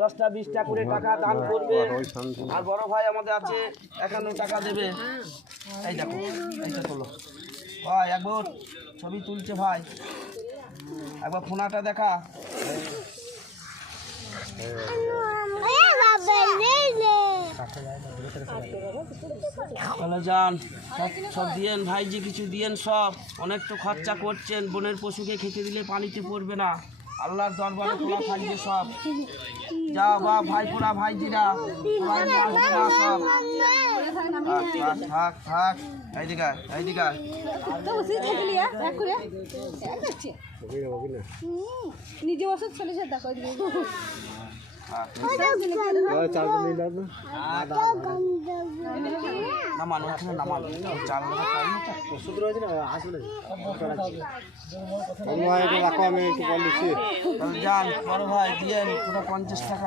10টা 20টা করে টাকা দান করবে। আর বড় ভাই আমাদের আছে 51 টাকা দেবে। এই দেখো, এইটা তোলো ভাই, একবার ছবি তুলছে ভাই, একবার ফোনাটা দেখা। তাহলে যান, সব দিয়েন ভাইজি, কিছু দিয়েন সব। অনেক তো খরচা করছেন, বনের পশুকে খেতে দিলে পানিতে পড়বে না, আল্লাহর দরবারে খোলা থাকবে সব। যা বা ভাইপোরা ভাইজিরা সবাই নিয়ে আসবে না সব। থাক থাক, এইদিকে এইদিকে। নিজে ওষুধ চলে যেতে নামান ওখানে নামান, চাল ওষুধ রয়েছে না, আসলে যান বড় ভাই দিয়ে 50 টাকা।